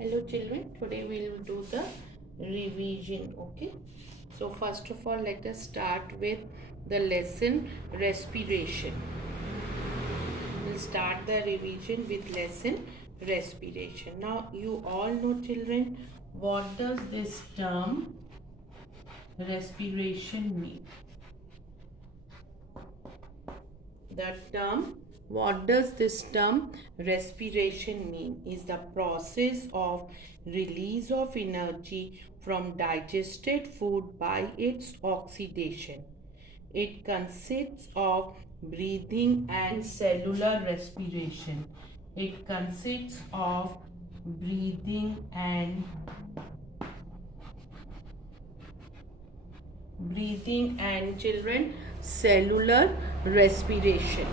Hello children, today we will do the revision. Okay, so first of all let us start with the lesson respiration. We'll start the revision with lesson respiration. Now you all know children, what does this term respiration mean? The term, what does this term respiration mean? Is the process of release of energy from digested food by its oxidation. It consists of breathing and cellular respiration. It consists of breathing and children cellular respiration.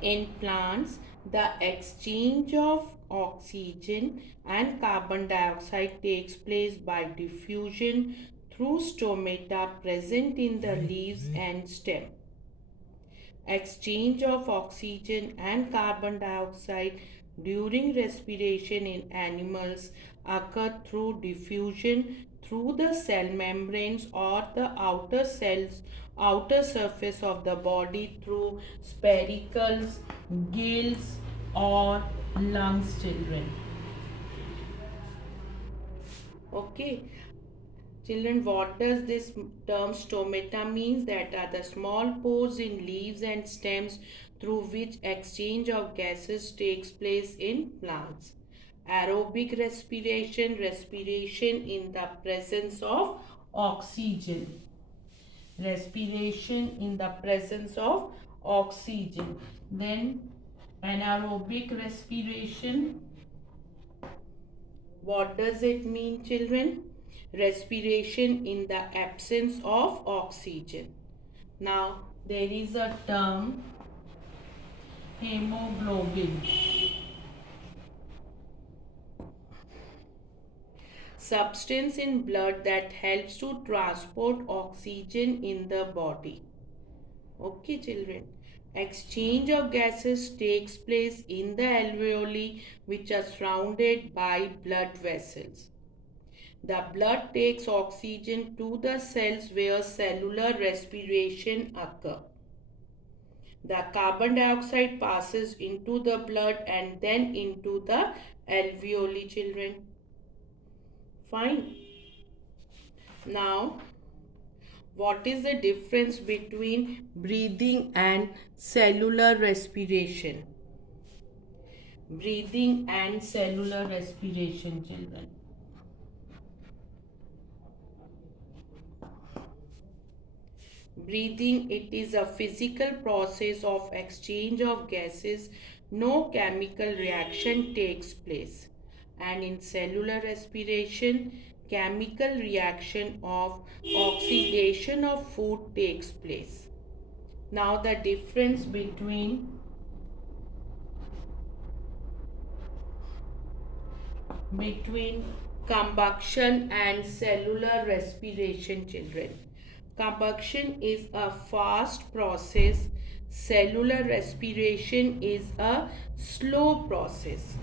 In plants, the exchange of oxygen and carbon dioxide takes place by diffusion through stomata present in the leaves and stem. Exchange of oxygen and carbon dioxide during respiration in animals occur through diffusion through the cell membranes or the outer surface of the body through spiracles, gills or lungs children. Okay. Children, what does this term stomata means? That are the small pores in leaves and stems through which exchange of gases takes place in plants. Aerobic respiration, respiration in the presence of oxygen. Respiration in the presence of oxygen. Then anaerobic respiration. What does it mean, children? Respiration in the absence of oxygen. Now, there is a term hemoglobin. Substance in blood that helps to transport oxygen in the body. Okay, children. Exchange of gases takes place in the alveoli, which are surrounded by blood vessels. The blood takes oxygen to the cells where cellular respiration occurs. The carbon dioxide passes into the blood and then into the alveoli children. Fine. Now, what is the difference between breathing and cellular respiration? Breathing and cellular respiration children. Breathing, it is a physical process of exchange of gases. No chemical reaction takes place. And in cellular respiration, chemical reaction of oxidation of food takes place. Now the difference between combustion and cellular respiration children. Combustion is a fast process. Cellular respiration is a slow process.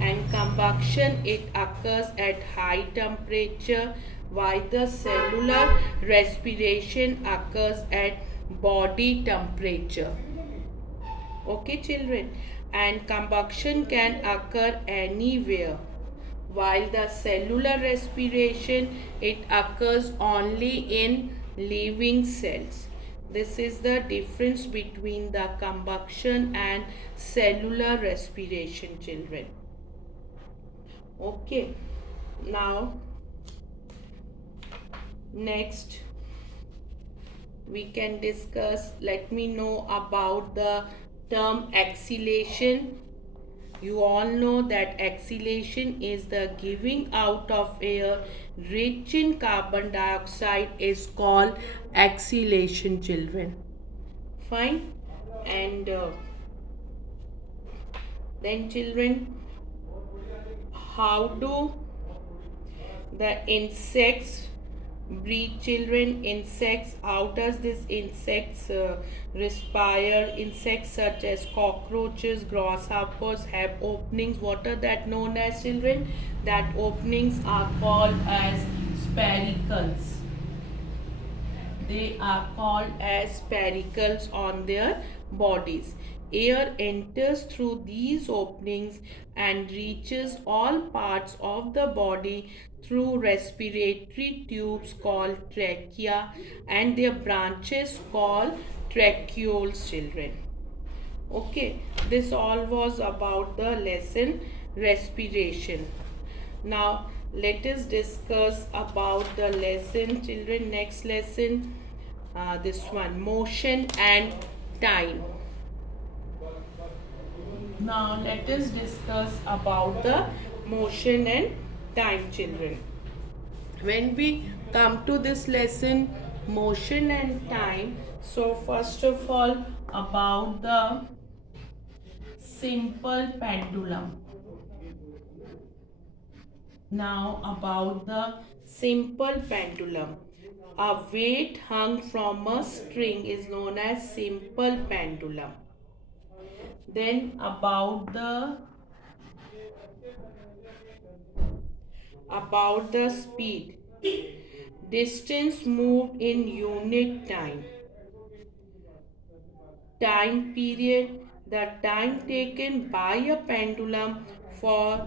And combustion, it occurs at high temperature while the cellular respiration occurs at body temperature. Okay children, and combustion can occur anywhere while the cellular respiration, it occurs only in living cells. This is the difference between the combustion and cellular respiration children. Okay, now next we can discuss, let me know about the term exhalation. You all know that exhalation is the giving out of air rich in carbon dioxide is called exhalation children. Fine. And then children, how do the insects breathe, children. Insects, how does this insects respire? Insects such as cockroaches, grasshoppers have openings. What are that known as, children? That openings are called as spiracles. They are called as spiracles on their bodies. Air enters through these openings and reaches all parts of the body through respiratory tubes called trachea and their branches called tracheoles, children. Okay, this all was about the lesson respiration. Now let us discuss about the lesson, children. Next lesson, this one, motion and time. Now let us discuss about the motion and time, children. When we come to this lesson, motion and time, so first of all about the simple pendulum. Now about the simple pendulum. A weight hung from a string is known as simple pendulum. Then about the speed. Distance moved in unit time. Time period, the time taken by a pendulum for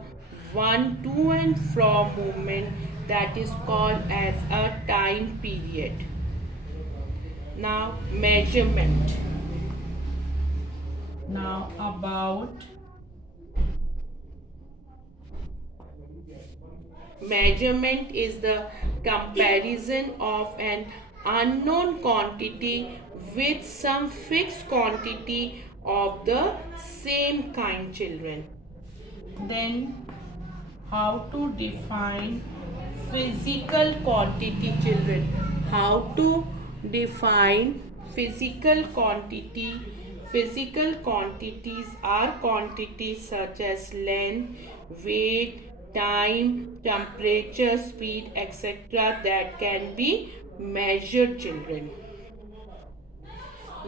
one to and from movement, that is called as a time period. Now measurement. Now about measurement is the comparison of an unknown quantity with some fixed quantity of the same kind, children. Then how to define physical quantity, children? How to define physical quantity? Physical quantities are quantities such as length, weight, time, temperature, speed, etc. that can be measured, children.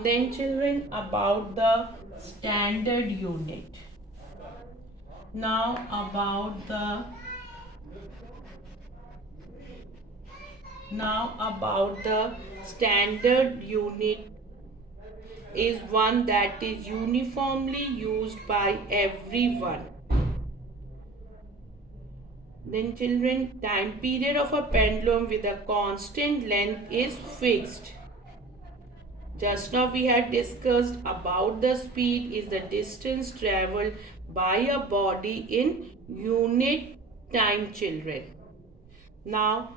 Then, children, about the standard unit. Now about the standard unit is one that is uniformly used by everyone. Then, children, time period of a pendulum with a constant length is fixed. Just now we had discussed about the speed is the distance traveled by a body in unit time, children. Now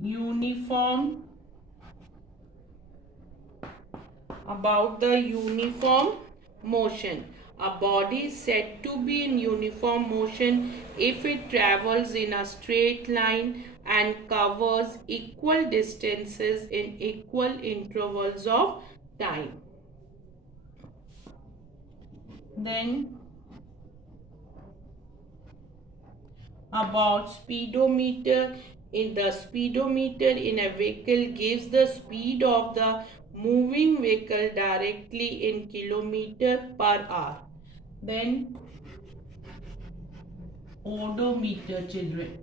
uniform about the uniform motion. A body is said to be in uniform motion if it travels in a straight line and covers equal distances in equal intervals of time. Then about speedometer. In the speedometer in a vehicle gives the speed of the moving vehicle directly in kilometer per hour. Then odometer, children.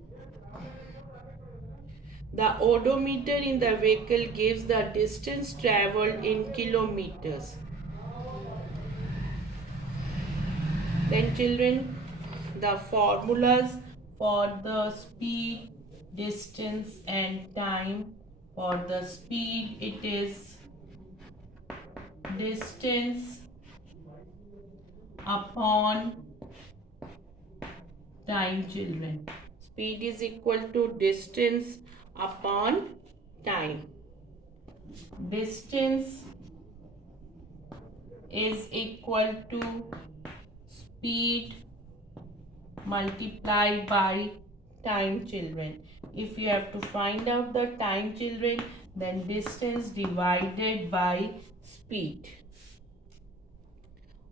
The odometer in the vehicle gives the distance traveled in kilometers. Then, children, the formulas for the speed, distance, and time. For the speed, it is distance upon time, children. Speed is equal to distance upon time. Distance is equal to speed multiplied by time, children. If you have to find out the time, children, then distance divided by speed.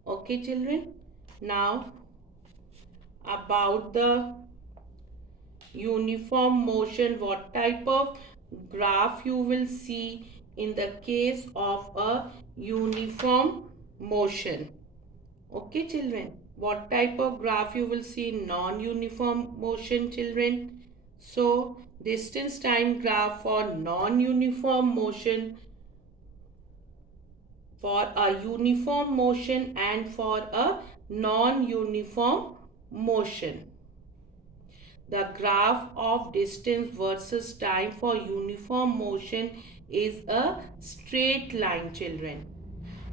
Okay, children. Now about the uniform motion, what type of graph you will see in the case of a uniform motion. Okay, children, what type of graph you will see in non-uniform motion, children? So distance time graph for non-uniform motion, for a uniform motion and for a non-uniform motion. The graph of distance versus time for uniform motion is a straight line, children.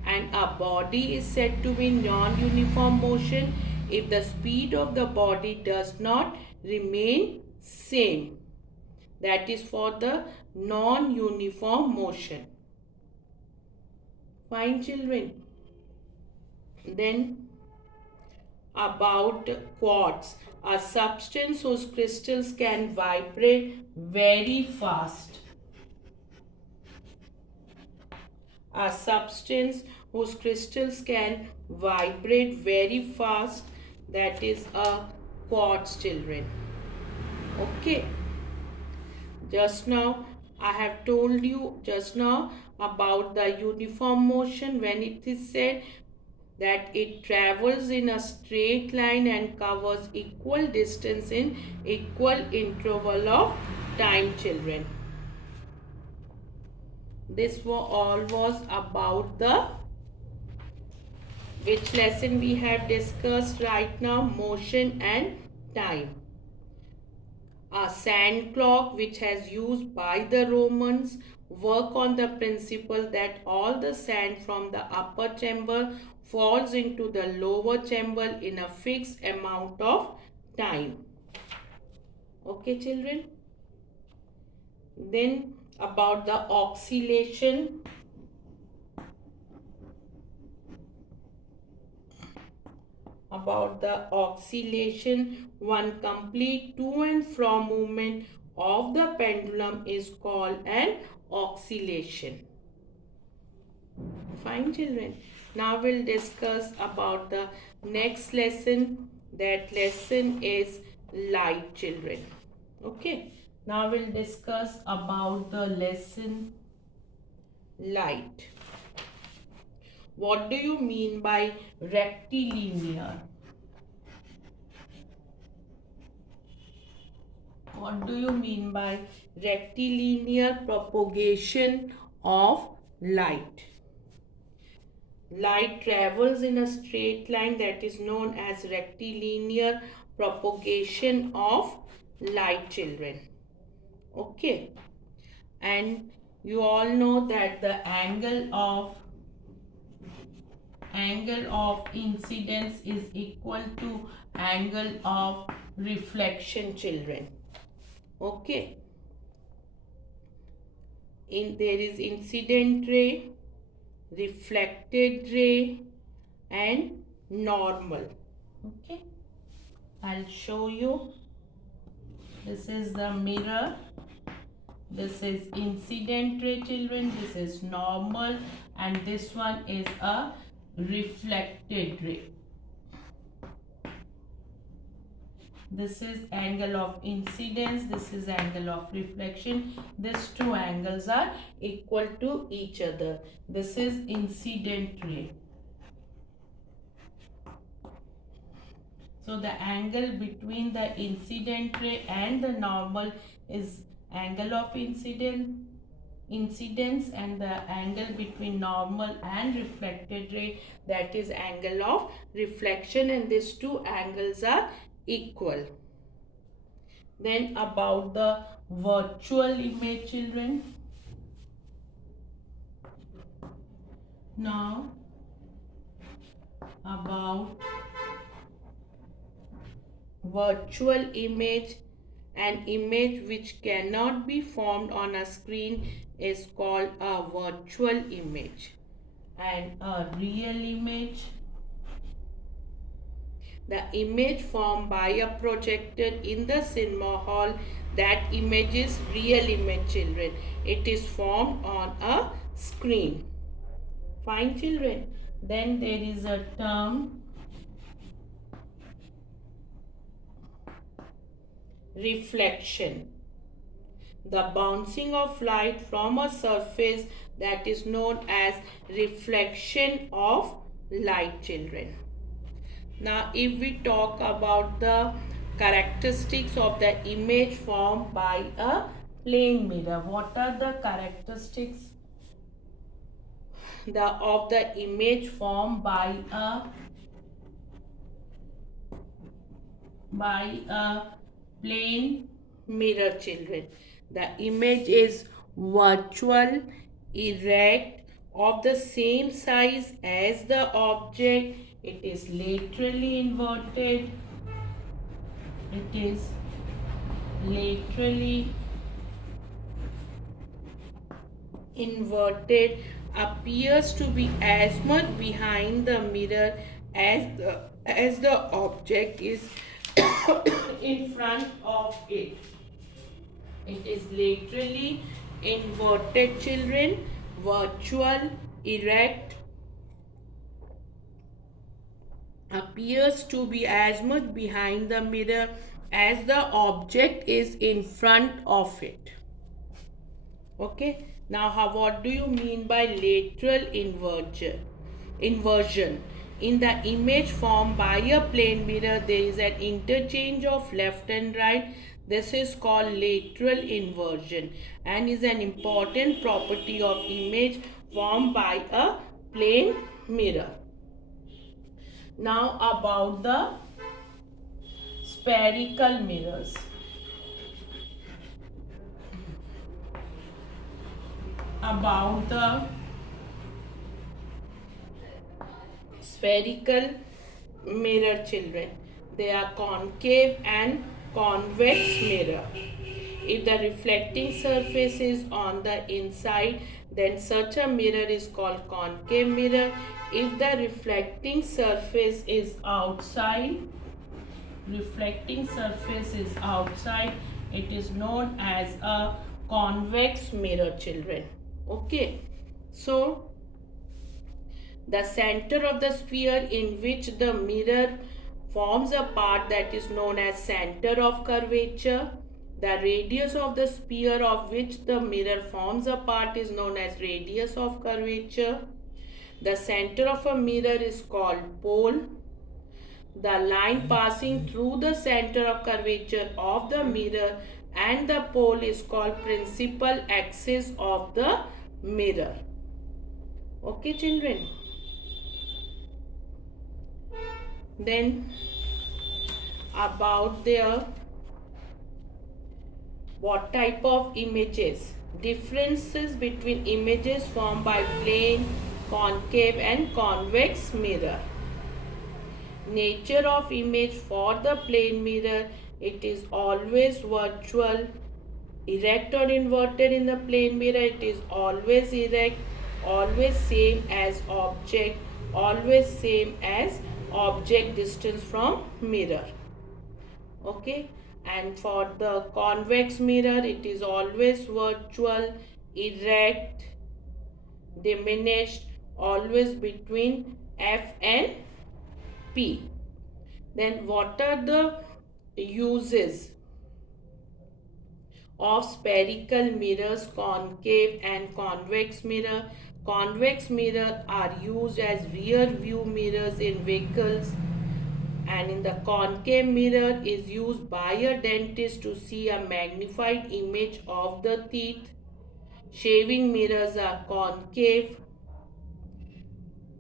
And a body is said to be non-uniform motion if the speed of the body does not remain same. That is for the non-uniform motion. Fine, children. Then about quartz, a substance whose crystals can vibrate very fast. A substance whose crystals can vibrate very fast, that is a quartz, children. Okay, just now I have told you just now about the uniform motion, when it is said that it travels in a straight line and covers equal distance in equal interval of time, children. This all was about the which lesson we have discussed right now, motion and time. A sand clock which has used by the Romans work on the principle that all the sand from the upper chamber falls into the lower chamber in a fixed amount of time. Okay, children. Then about the oscillation. About the oscillation, one complete to and from movement of the pendulum is called an oscillation. Fine, children. Now we'll discuss about the next lesson. That lesson is light, children. Okay. Now we'll discuss about the lesson light. What do you mean by rectilinear? What do you mean by rectilinear propagation of light? Light travels in a straight line, that is known as rectilinear propagation of light, children. Okay. And you all know that the angle of incidence is equal to angle of reflection, children. Okay. There is incident ray, reflected ray and normal. Okay, I'll show you. This is the mirror. This is incident ray, children. This is normal, and this one is a reflected ray. This is angle of incidence, this is angle of reflection. These two angles are equal to each other. This is incident ray. So the angle between the incident ray and the normal is angle of incidence, and the angle between normal and reflected ray, that is angle of reflection, and these two angles are equal. Then about the virtual image, children. Now about virtual image, an image which cannot be formed on a screen is called a virtual image, and a real image, the image formed by a projector in the cinema hall, that image is real image, children. It is formed on a screen. Fine, children. Then there is a term reflection, the bouncing of light from a surface, that is known as reflection of light, children. Now if we talk about the characteristics of the image formed by a plane mirror, what are the characteristics of the image formed by a plane mirror, children? The image is virtual, erect, of the same size as the object. It is laterally inverted. It is laterally inverted, appears to be as much behind the mirror as the object is in front of it. It is laterally inverted, children, virtual, erect, appears to be as much behind the mirror as the object is in front of it. Okay, now what do you mean by lateral inversion? In the image formed by a plane mirror, there is an interchange of left and right. This is called lateral inversion and is an important property of image formed by a plane mirror. Now about the spherical mirrors. About the spherical mirror, children, they are concave and convex mirror. If the reflecting surface is on the inside, then such a mirror is called concave mirror. If the reflecting surface is outside, it is known as a convex mirror, children. Okay, so the center of the sphere in which the mirror forms a part, that is known as center of curvature. The radius of the sphere of which the mirror forms a part is known as radius of curvature. The center of a mirror is called pole. The line passing through the center of curvature of the mirror and the pole is called principal axis of the mirror. Okay, children. Then about their what type of images, differences between images formed by plane, concave and convex mirror. Nature of image for the plane mirror, it is always virtual, erect or inverted. In the plane mirror, it is always erect, always same as object, always same as object distance from mirror. Okay, and for the convex mirror, it is always virtual, erect, diminished, always between F and P. Then what are the uses of spherical mirrors, concave and convex mirror? Convex mirror are used as rear view mirrors in vehicles, and in the concave mirror is used by a dentist to see a magnified image of the teeth. Shaving mirrors are concave.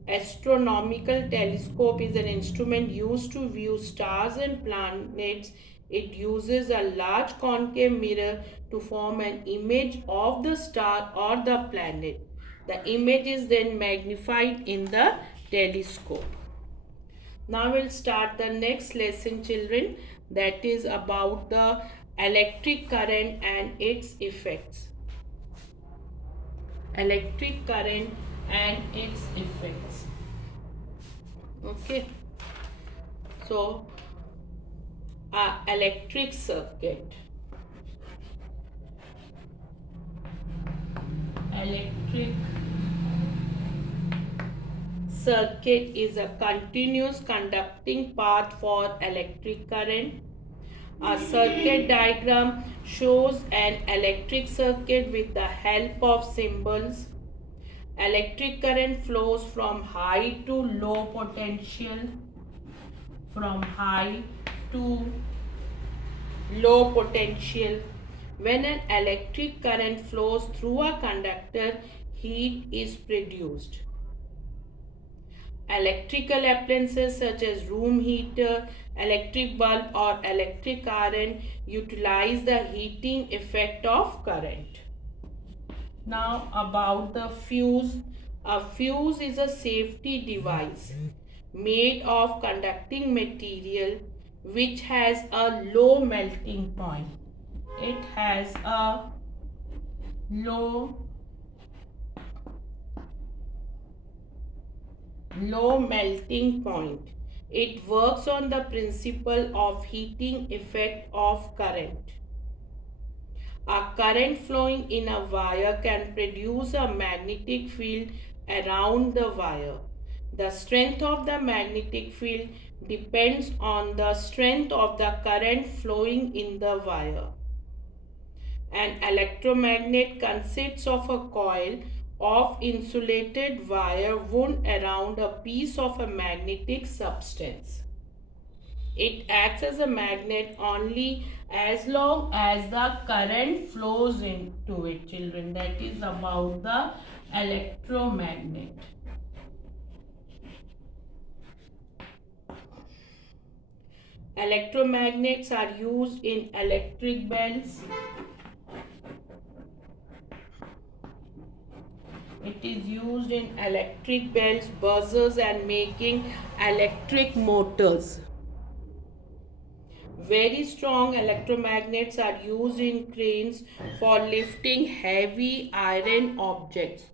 Astronomical telescope is an instrument used to view stars and planets. It uses a large concave mirror to form an image of the star or the planet. The image is then magnified in the telescope. Now we'll start the next lesson, children, that is about the electric current and its effects. Electric current and its effects. Okay, so electric circuit. Electric circuit is a continuous conducting path for electric current. A circuit diagram shows an electric circuit with the help of symbols. Electric current flows from high to low potential, from high to low potential. When an electric current flows through a conductor, heat is produced. Electrical appliances such as room heater, electric bulb or electric iron utilize the heating effect of current. Now about the fuse. A fuse is a safety device made of conducting material which has a low melting point. It has a low melting point. It works on the principle of heating effect of current. A current flowing in a wire can produce a magnetic field around the wire. The strength of the magnetic field depends on the strength of the current flowing in the wire. An electromagnet consists of a coil of insulated wire wound around a piece of a magnetic substance. It acts as a magnet only as long as the current flows into it, children. That is about the electromagnet. Electromagnets are used in electric bells. It is used in electric bells, buzzers, and making electric motors. Very strong electromagnets are used in cranes for lifting heavy iron objects.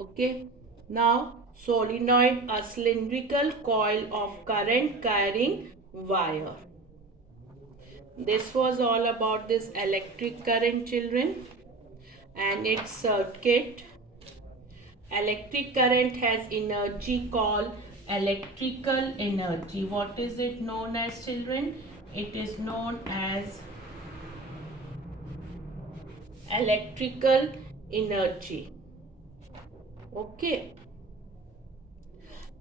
Okay. Now, solenoid, a cylindrical coil of current carrying wire. This was all about this electric current, children, and its circuit. Electric current has energy called electrical energy. What is it known as, children? It is known as electrical energy. Okay.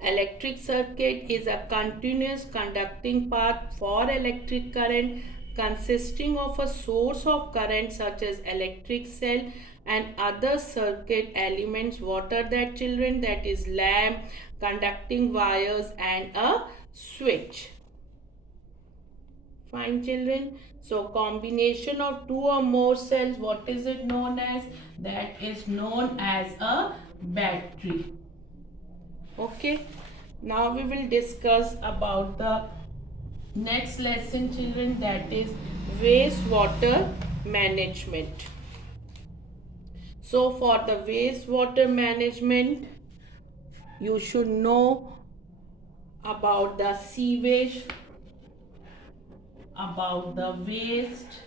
Electric circuit is a continuous conducting path for electric current consisting of a source of current such as electric cell and other circuit elements. What are that, children? That is lamp, conducting wires and a switch. Fine, children. So combination of two or more cells, what is it known as? That is known as a battery. Okay. Now we will discuss about the next lesson, children, that is wastewater management. So for the wastewater management, you should know about the sewage, about the waste.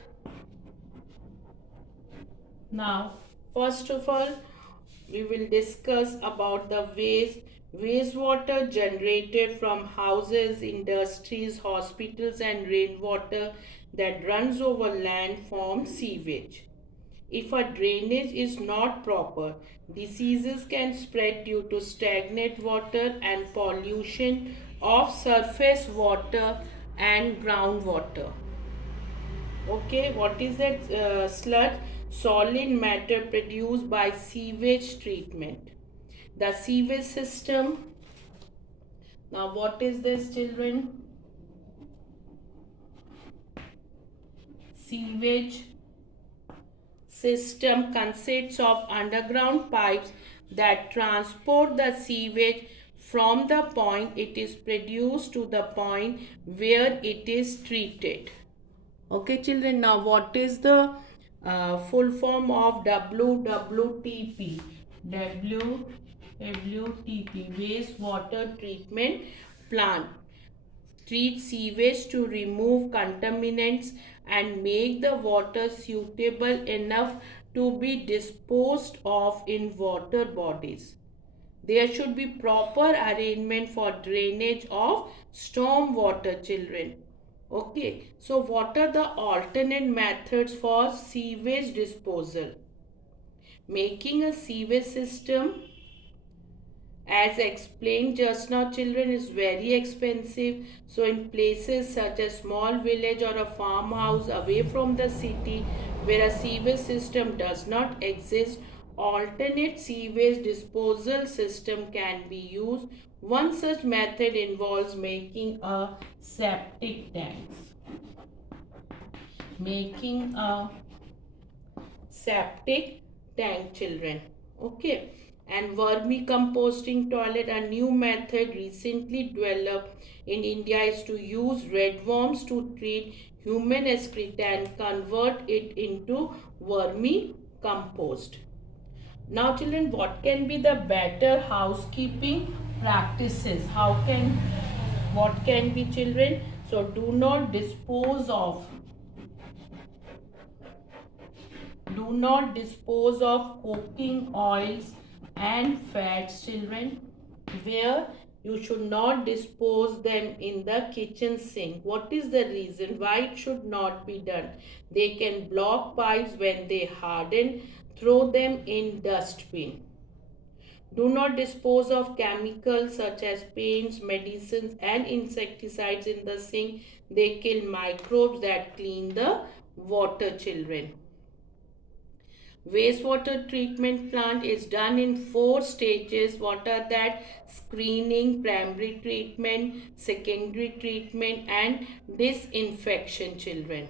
Now, first of all, we will discuss about the wastewater generated from houses, industries, hospitals and rainwater that runs over land forms sewage. If a drainage is not proper, diseases can spread due to stagnant water and pollution of surface water and groundwater. Okay, what is that sludge? Solid matter produced by sewage treatment. The sewage system. Now, what is this, children? Sewage system consists of underground pipes that transport the sewage from the point it is produced to the point where it is treated. Okay, children, now what is the full form of WWTP? WWTP, wastewater treatment plant. Treat sewage to remove contaminants and make the water suitable enough to be disposed of in water bodies. There should be proper arrangement for drainage of storm water, children. Okay, so what are the alternate methods for sewage disposal? Making a sewage system, as explained just now, children, is very expensive. So in places such as small village or a farmhouse away from the city where a sewage system does not exist, alternate sewage disposal system can be used. One such method involves making a septic tank. Making a septic tank, children. Okay, and vermicomposting toilet, a new method recently developed in India, is to use red worms to treat human excreta and convert it into vermicompost. Now children, what can be the better housekeeping practices? How can, what can be, children? So do not dispose of cooking oils and fats, children. Where you should not dispose them in the kitchen sink. What is the reason why it should not be done? They can block pipes. When they harden, throw them in dustbin. Do not dispose of chemicals such as paints, medicines, and insecticides in the sink. They kill microbes that clean the water, children. Wastewater treatment plant is done in 4 stages. What are that? Screening, primary treatment, secondary treatment, and disinfection, children.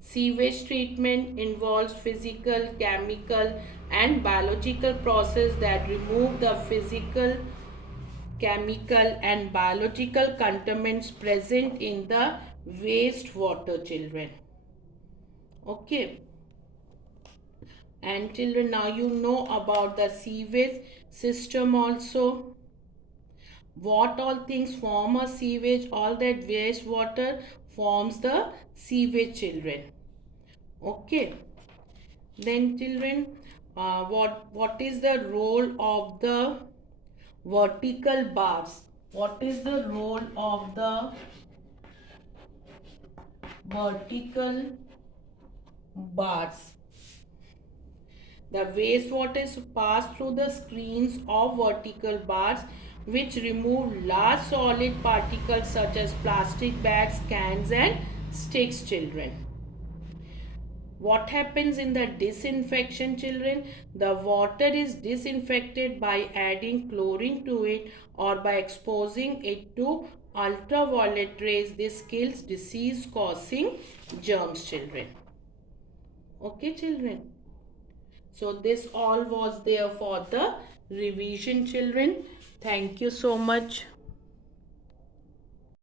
Sewage treatment involves physical, chemical, and biological process that remove the physical, chemical, and biological contaminants present in the wastewater, children. Okay. And children, now you know about the sewage system also. What all things form a sewage? All that wastewater forms the sewage, children. Okay. Then children, what is the role of the vertical bars? What is the role of the vertical bars? The wastewater is passed through the screens of vertical bars which remove large solid particles such as plastic bags, cans and sticks, children. What happens in the disinfection, children? The water is disinfected by adding chlorine to it or by exposing it to ultraviolet rays. This kills disease causing germs, children. Okay, children. So this all was there for the revision, children. Thank you so much.